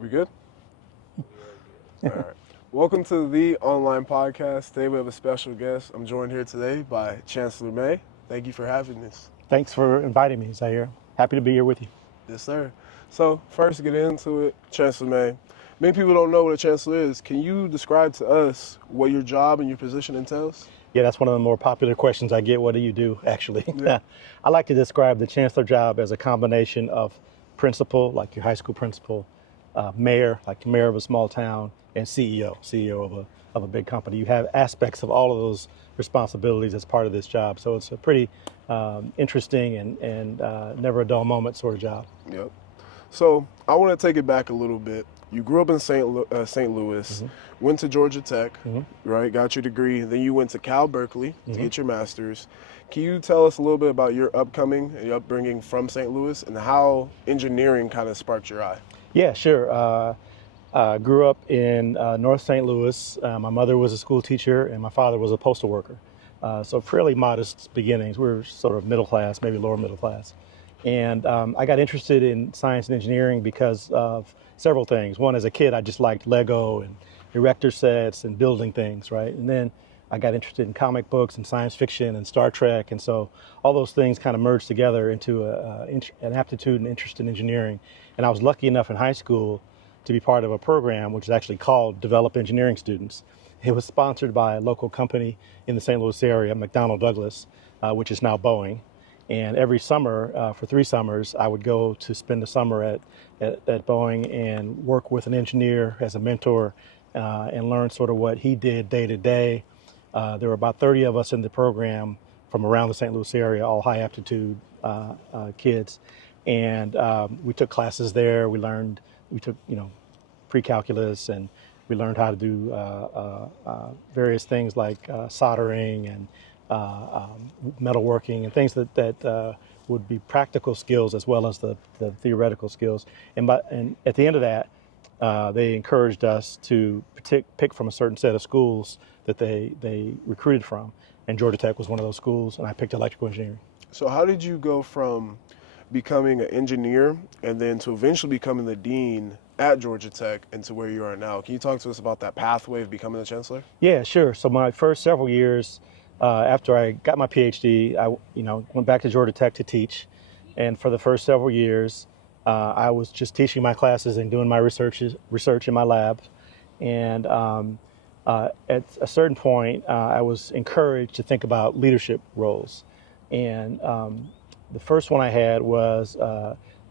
We good? All right. Welcome to the online podcast. Today we have a special guest. I'm joined here today by Chancellor May. Thank you for having us. Thanks for inviting me, Zaire. Happy to be here with you. Yes, sir. So first, to get into it, Chancellor May. Many people don't know what a chancellor is. Can you describe to us what your job and your position entails? Yeah, that's one of the more popular questions I get. What do you do, actually? Yeah. I like to describe the chancellor job as a combination of principal, like your high school principal, mayor, like mayor of a small town, and CEO of a big company. You have aspects of all of those responsibilities as part of this job. So it's a pretty interesting and never a dull moment sort of job. Yep. So I want to take it back a little bit. You grew up in St. Louis, went to Georgia Tech, right? Got your degree. Then you went to Cal Berkeley to get your master's. Can you tell us a little bit about your upbringing from St. Louis and how engineering kind of sparked your eye? Yeah, sure. Grew up in North St. Louis. My mother was a school teacher and my father was a postal worker. So fairly modest beginnings. We were sort of middle class, maybe lower middle class. And I got interested in science and engineering because of several things. One, as a kid, I just liked Lego and erector sets and building things, right? And then I got interested in comic books and science fiction and Star Trek. And so all those things kind of merged together into an aptitude and interest in engineering. And I was lucky enough in high school to be part of a program which is actually called Develop Engineering Students. It was sponsored by a local company in the St. Louis area, McDonnell Douglas, which is now Boeing. And every summer, for 3 summers, I would go to spend the summer at Boeing and work with an engineer as a mentor and learn sort of what he did day to day. There were about 30 of us in the program from around the St. Louis area, all high aptitude kids. And we took classes there. We took, pre-calculus, and we learned how to do various things like soldering and metalworking and things that would be practical skills as well as the theoretical skills. And at the end of that, they encouraged us to pick from a certain set of schools that they recruited from. And Georgia Tech was one of those schools, and I picked electrical engineering. So how did you go from becoming an engineer and then to eventually becoming the dean at Georgia Tech and to where you are now? Can you talk to us about that pathway of becoming the chancellor? Yeah, sure. So my first several years after I got my PhD, I went back to Georgia Tech to teach. And for the first several years, I was just teaching my classes and doing my research in my lab. And at a certain point, I was encouraged to think about leadership roles. And the first one I had was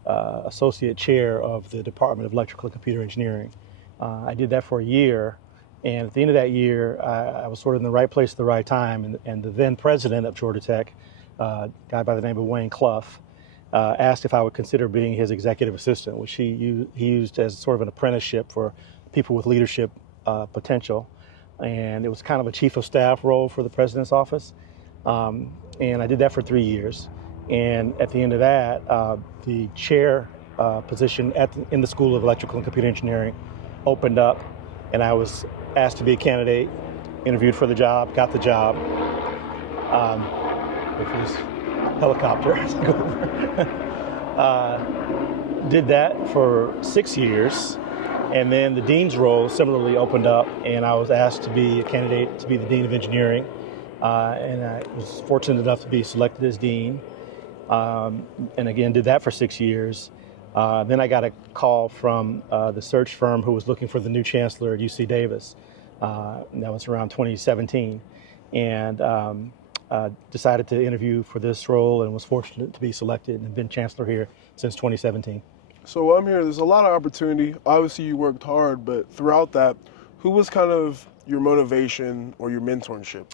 associate chair of the Department of Electrical and Computer Engineering. I did that for a year. And at the end of that year, I was sort of in the right place at the right time. And the then president of Georgia Tech, a guy by the name of Wayne Clough, asked if I would consider being his executive assistant, which he used as sort of an apprenticeship for people with leadership potential. And it was kind of a chief of staff role for the president's office. And I did that for 3 years. And at the end of that, the chair position in the School of Electrical and Computer Engineering opened up, and I was asked to be a candidate, interviewed for the job, got the job. With his helicopter. Did that for 6 years, and then the dean's role similarly opened up, and I was asked to be a candidate to be the dean of engineering, and I was fortunate enough to be selected as dean, and again did that for 6 years. Then I got a call from the search firm who was looking for the new chancellor at UC Davis. And that was around 2017, and decided to interview for this role and was fortunate to be selected and been chancellor here since 2017. So while I'm here, there's a lot of opportunity. Obviously you worked hard, but throughout that, who was kind of your motivation or your mentorship?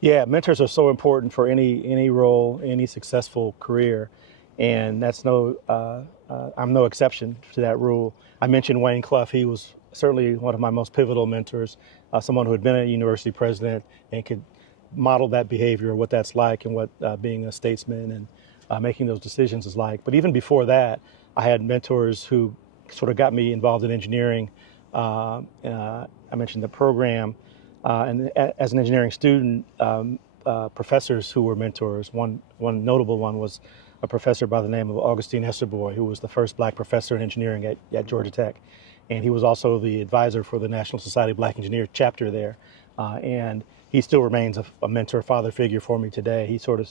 Yeah, mentors are so important for any role, any successful career, and that's I'm no exception to that rule. I mentioned Wayne Clough. He was certainly one of my most pivotal mentors, someone who had been a university president and could model that behavior, what that's like, and what being a statesman and making those decisions is like. But even before that, I had mentors who sort of got me involved in engineering. I mentioned the program, and as an engineering student, professors who were mentors. One notable one was a professor by the name of Augustine Esterboy, who was the first black professor in engineering at Georgia Tech. And he was also the advisor for the National Society of Black Engineers chapter there. And he still remains a mentor, father figure for me today. He sort of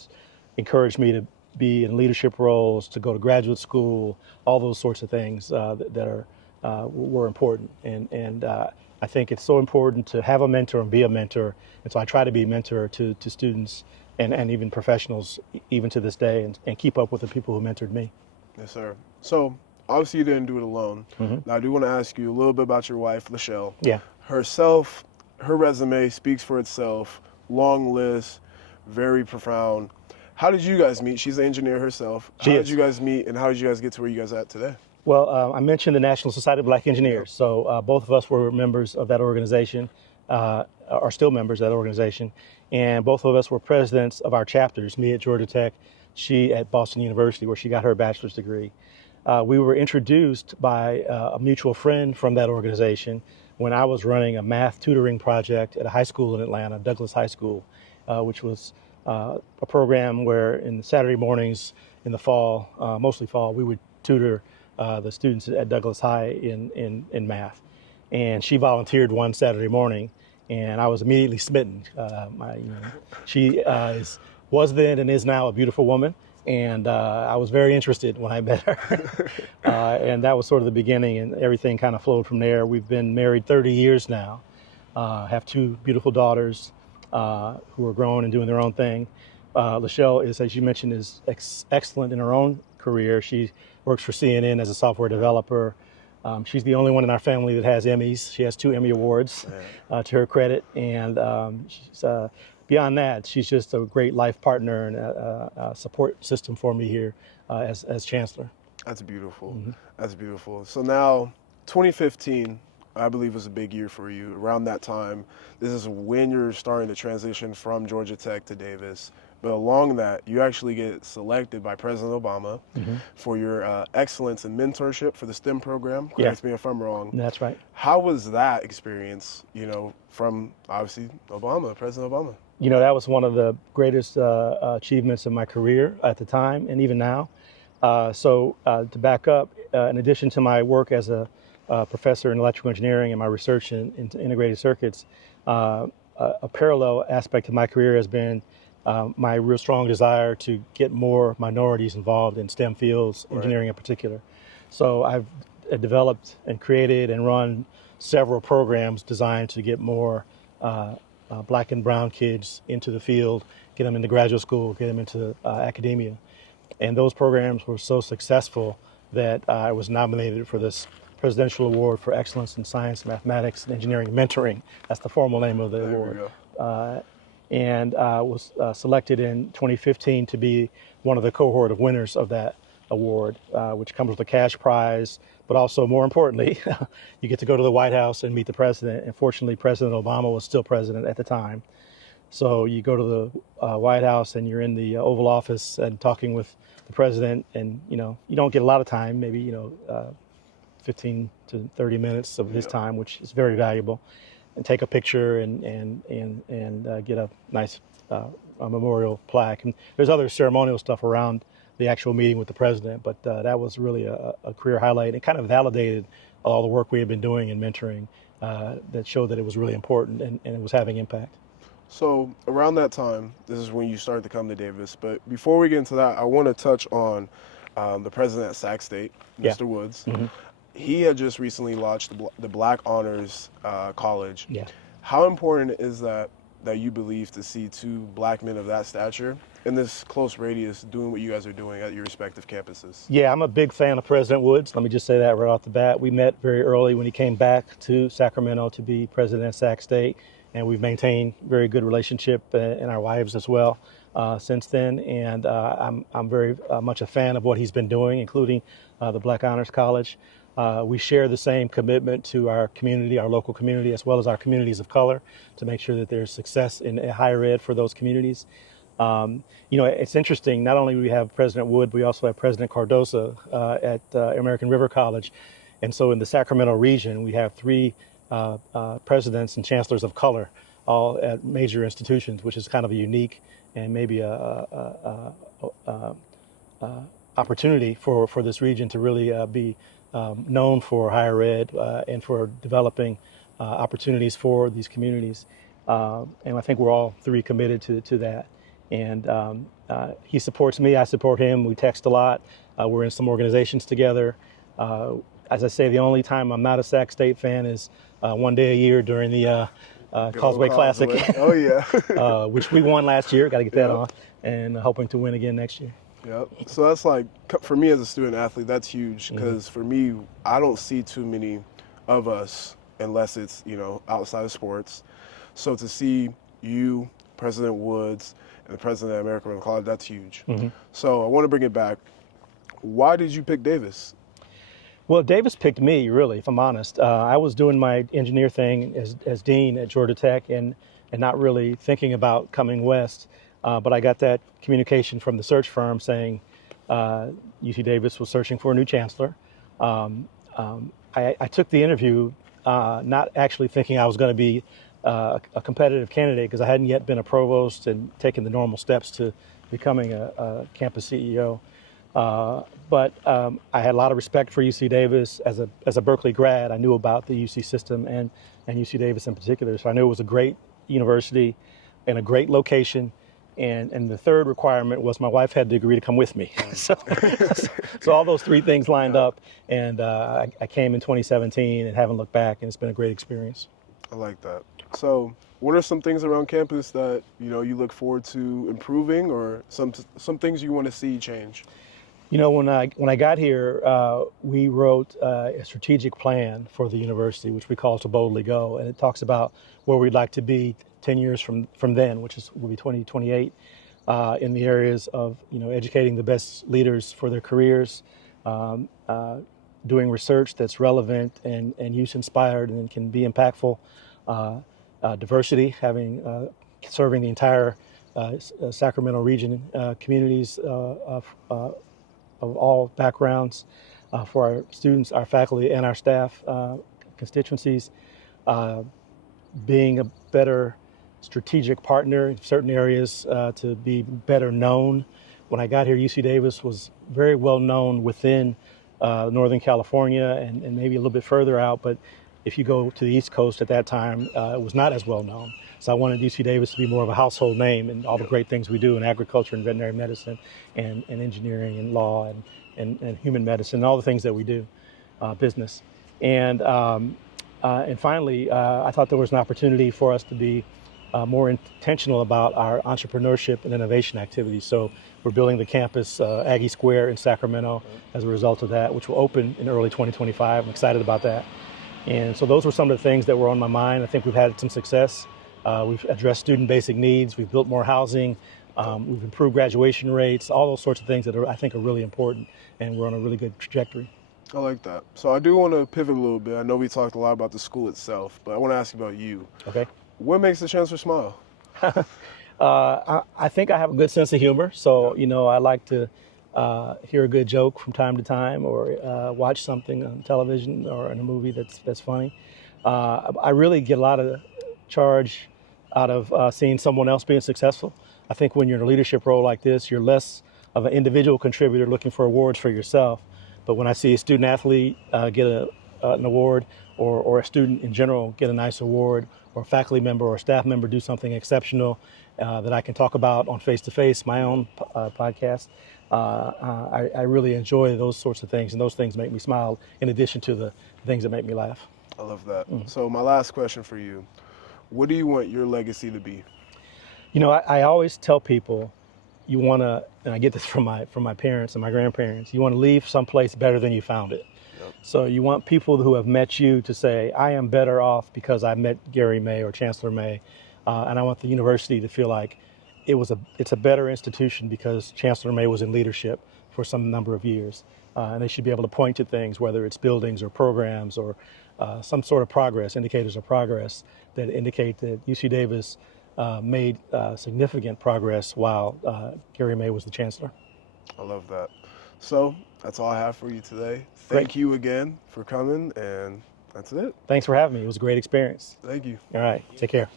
encouraged me to be in leadership roles, to go to graduate school, all those sorts of things that were important. And I think it's so important to have a mentor and be a mentor. And so I try to be a mentor to students and even professionals, even to this day, and keep up with the people who mentored me. Yes, sir. So obviously you didn't do it alone. Now I do want to ask you a little bit about your wife, Lachelle. Yeah. Her resume speaks for itself. Long list, very profound. How did you guys meet? She's an engineer herself. How did you guys meet, and how did you guys get to where you guys are at today? Well, I mentioned the National Society of Black Engineers. So both of us were members of that organization, are still members of that organization. And both of us were presidents of our chapters, me at Georgia Tech, she at Boston University, where she got her bachelor's degree. We were introduced by a mutual friend from that organization when I was running a math tutoring project at a high school in Atlanta, Douglas High School, which was a program where in Saturday mornings in the fall, mostly fall, we would tutor the students at Douglas High in math. And she volunteered one Saturday morning, and I was immediately smitten. She was then and is now a beautiful woman, and I was very interested when I met her. And that was sort of the beginning, and everything kind of flowed from there. We've been married 30 years now, have two beautiful daughters who are grown and doing their own thing. Lachelle is, as you mentioned, is excellent in her own career. She works for CNN as a software developer. She's the only one in our family that has Emmys. She has 2 Emmy Awards to her credit. And she's, beyond that, she's just a great life partner and a support system for me here as Chancellor. That's beautiful. That's beautiful. So now, 2015, I believe, was a big year for you. Around that time, this is when you're starting to transition from Georgia Tech to Davis. But along that, you actually get selected by President Obama for your excellence in mentorship for the STEM program. Correct me if I'm wrong. That's right. How was that experience, from obviously President Obama? That was one of the greatest achievements of my career at the time and even now. So to back up, in addition to my work as a professor in electrical engineering and my research into integrated circuits, a parallel aspect of my career has been my real strong desire to get more minorities involved in STEM fields, engineering in particular. So I've developed and created and run several programs designed to get more black and brown kids into the field, get them into graduate school, get them into academia. And those programs were so successful that I was nominated for this Presidential Award for Excellence in Science, Mathematics, and Engineering Mentoring. That's the formal name of the award. And was selected in 2015 to be one of the cohort of winners of that award, which comes with a cash prize, but also more importantly, you get to go to the White House and meet the president. And fortunately, President Obama was still president at the time. So you go to the White House and you're in the Oval Office and talking with the president, and you don't get a lot of time, maybe 15 to 30 minutes of his time, which is very valuable, and take a picture and get a nice a memorial plaque. And there's other ceremonial stuff around the actual meeting with the president, but that was really a career highlight. It kind of validated all the work we had been doing in mentoring that showed that it was really important and it was having impact. So around that time, this is when you started to come to Davis. But before we get into that, I want to touch on the president at Sac State, Mr. Woods. He had just recently launched the Black Honors College. How important is that you believe to see 2 black men of that stature in this close radius doing what you guys are doing at your respective campuses? Yeah, I'm a big fan of President Woods. Let me just say that right off the bat. We met very early when he came back to Sacramento to be president at Sac State, and we've maintained very good relationship and our wives as well since then. And I'm very much a fan of what he's been doing, including the Black Honors College. We share the same commitment to our community, our local community, as well as our communities of color, to make sure that there's success in higher ed for those communities. It's interesting, not only do we have President Wood, we also have President Cardoza at American River College. And so in the Sacramento region, we have 3 presidents and chancellors of color all at major institutions, which is kind of a unique and maybe a opportunity for this region to really be known for higher ed and for developing opportunities for these communities. And I think we're all three committed to that. And he supports me, I support him. We text a lot. We're in some organizations together. As I say, the only time I'm not a Sac State fan is one day a year during the Causeway Classic. Oh, yeah. Which we won last year. Got to get that on. And hoping to win again next year. Yep. So that's like, for me as a student athlete, that's huge because for me, I don't see too many of us unless it's, outside of sports. So to see you, President Woods, and the president of American College, that's huge. So I want to bring it back. Why did you pick Davis? Well, Davis picked me, really, if I'm honest. I was doing my engineer thing as dean at Georgia Tech and not really thinking about coming west. But I got that communication from the search firm saying UC Davis was searching for a new chancellor. I took the interview not actually thinking I was going to be a competitive candidate because I hadn't yet been a provost and taken the normal steps to becoming a campus CEO. But I had a lot of respect for UC Davis. As a Berkeley grad, I knew about the UC system and UC Davis in particular. So I knew it was a great university and a great location. And the third requirement was my wife had to agree to come with me. so all those three things lined up, and I came in 2017 and haven't looked back, and it's been a great experience. I like that. So what are some things around campus that you look forward to improving, or some things you want to see change? When I got here, we wrote a strategic plan for the university, which we call To Boldly Go, and it talks about where we'd like to be 10 years from then, which will be 2028, in the areas of educating the best leaders for their careers, doing research that's relevant and use inspired and can be impactful, diversity, serving the entire Sacramento region communities of all backgrounds for our students, our faculty, and our staff constituencies, being a better strategic partner in certain areas to be better known. When I got here, UC Davis was very well known within Northern California and maybe a little bit further out, but if you go to the East Coast at that time, it was not as well known. So I wanted UC Davis to be more of a household name and all the great things we do in agriculture and veterinary medicine and engineering and law and human medicine and all the things that we do, business. And finally, I thought there was an opportunity for us to be more intentional about our entrepreneurship and innovation activities. So we're building the campus Aggie Square in Sacramento as a result of that, which will open in early 2025. I'm excited about that. And so those were some of the things that were on my mind. I think we've had some success. We've addressed student basic needs. We've built more housing. We've improved graduation rates, all those sorts of things that I think are really important. And we're on a really good trajectory. I like that. So I do want to pivot a little bit. I know we talked a lot about the school itself, but I want to ask you about you. Okay. What makes the chancellor smile? I think I have a good sense of humor. So, I like to hear a good joke from time to time or watch something on television or in a movie that's funny. I really get a lot of charge out of seeing someone else being successful. I think when you're in a leadership role like this, you're less of an individual contributor looking for awards for yourself. But when I see a student athlete get an award or a student in general get a nice award or a faculty member or a staff member do something exceptional that I can talk about on Face to Face, my own podcast, I really enjoy those sorts of things, and those things make me smile in addition to the things that make me laugh. I love that. So my last question for you, what do you want your legacy to be? I always tell people you want to, and I get this from my parents and my grandparents, you want to leave someplace better than you found it. Yep. So you want people who have met you to say, I am better off because I met Gary May or Chancellor May. And I want the university to feel like it's a better institution because Chancellor May was in leadership for some number of years. And they should be able to point to things, whether it's buildings or programs or some sort of progress, indicators of progress that indicate that UC Davis made significant progress while Gary May was the chancellor. I love that. So that's all I have for you today. Thank you again for coming, and that's it. Thanks for having me. It was a great experience. Thank you. All right. Take care.